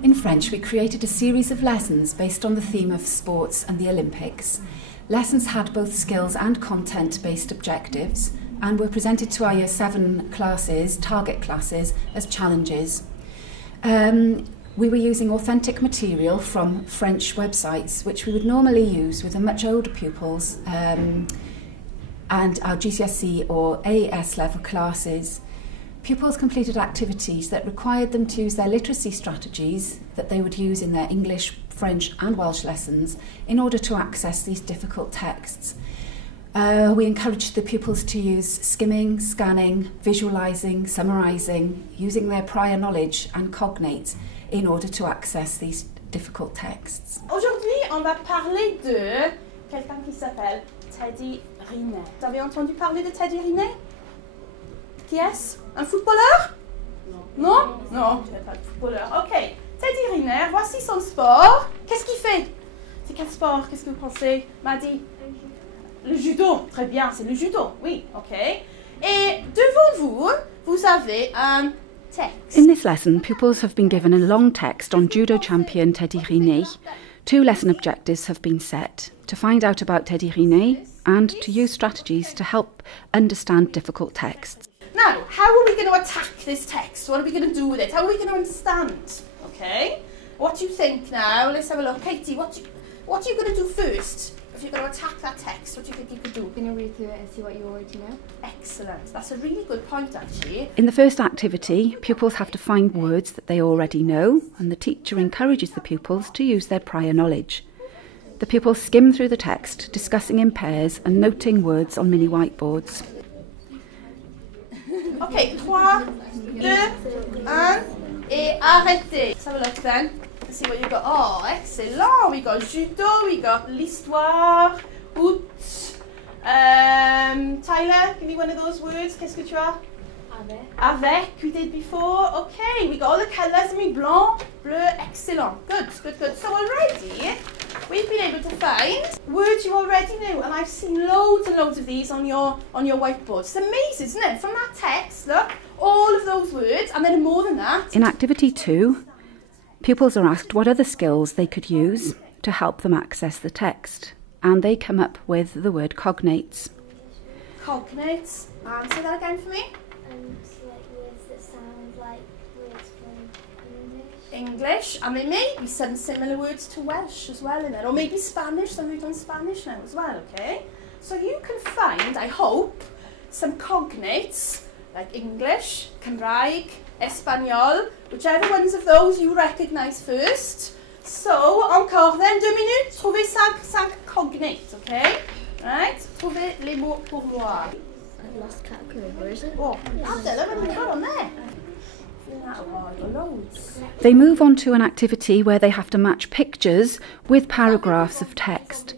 In French, we created a series of lessons based on the theme of sports and the Olympics. Lessons had both skills and content-based objectives and were presented to our Year 7 classes, target classes, as challenges. We were using authentic material from French websites, which we would normally use with the much older pupils and our GCSE or AS level classes. Pupils completed activities that required them to use their literacy strategies that they would use in their English, French and Welsh lessons in order to access these difficult texts. We encouraged the pupils to use skimming, scanning, visualising, summarising, using their prior knowledge and cognates in order to access these difficult texts. Aujourd'hui, on va parler de quelqu'un qui s'appelle Teddy Riner. Vous avez entendu parler de Teddy Riner? Qui est-ce? Un footballeur? Non? Non, je n'ai pas de footballeur. Ok, Teddy Riner, voici son sport. Qu'est-ce qu'il fait? C'est quel sport? Qu'est-ce que vous pensez? M'a dit? Le judo. Très bien, c'est le judo. Oui, ok. Et devant vous, vous avez un text. In this lesson, pupils have been given a long text on judo champion Teddy Riner. 2 lesson objectives have been set: to find out about Teddy Riner and to use strategies to help understand difficult texts. Now, how are we going to attack this text? What are we going to do with it? How are we going to understand? Okay. What do you think now? Let's have a look. Katie, what are you going to do first? If you're going to attack that text, what do you think you could do? You're going to read through it and see what you already know. Excellent. That's a really good point, actually. In the first activity, pupils have to find words that they already know, and the teacher encourages the pupils to use their prior knowledge. The pupils skim through the text, discussing in pairs and noting words on mini whiteboards. Okay, 3, 2, 1, et arrêtez. Let's have a look then. Let's see what you got. Oh, excellent. We got judo, we got l'histoire, out. Tyler, give me one of those words. Qu'est-ce que tu as? Avec. Avec, we did before. Okay, we got all the colours. Me blanc, bleu, excellent. Good, good, good. So already, we've been able to find words you already knew, and I've seen loads and loads of these on your whiteboard. It's amazing, isn't it? From that text, look, all of those words, and then more than that. In activity 2, pupils are asked what other skills they could use to help them access the text, and they come up with the word cognates. Cognates. Say that again for me. Like words that sound like words from English. English, and there may be some similar words to Welsh as well in there, or maybe Spanish. Some we've done Spanish now as well. Okay, so you can find, I hope, some cognates like English, Cymraeg, Espanol, whichever ones of those you recognise first. So, encore then, 2 minutes, trouvez 5 cognates, okay? Right, trouvez les mots pour moi. I've lost category, where is it? Oh, I'll tell them when we got on there. Loads. They move on to an activity where they have to match pictures with paragraphs of text.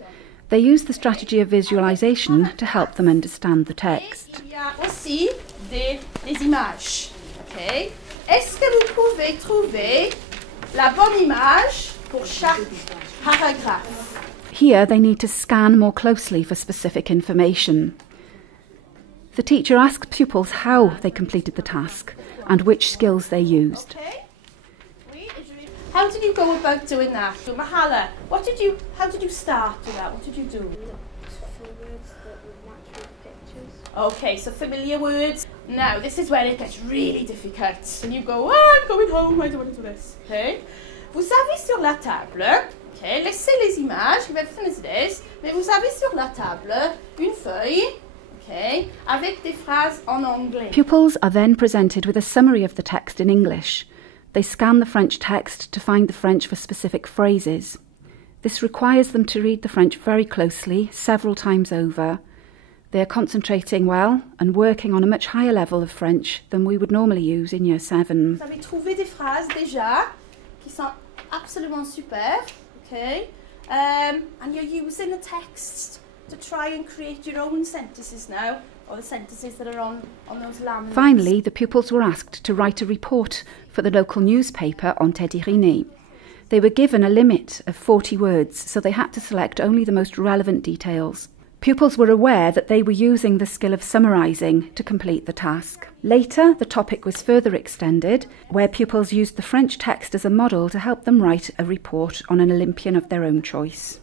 They use the strategy of visualisation to help them understand the text. Il y a aussi des images, okay? Est-ce que vous pouvez trouver la bonne image pour chaque paragraphe? Here they need to scan more closely for specific information. The teacher asks pupils how they completed the task and which skills they used. Okay. How did you go about doing that? So Mahala, how did you start with that? What did you do? For words that would match with pictures. Okay, so familiar words. Now, this is where it gets really difficult. And you go, oh, I'm going home, I don't want to do this. Okay. Vous avez sur la table, okay, laissez les images, everything as it is, mais vous avez sur la table une feuille, okay, avec des phrases en anglais. Pupils are then presented with a summary of the text in English. They scan the French text to find the French for specific phrases. This requires them to read the French very closely, several times over. They are concentrating well and working on a much higher level of French than we would normally use in Year 7. Vous avez trouvé des phrases déjà qui sont absolument super, okay? And you're using the text to try and create your own sentences now, or the sentences that are on those laminates. Finally, the pupils were asked to write a report for the local newspaper on Teddy Riner. They were given a limit of 40 words, so they had to select only the most relevant details. Pupils were aware that they were using the skill of summarising to complete the task. Later, the topic was further extended, where pupils used the French text as a model to help them write a report on an Olympian of their own choice.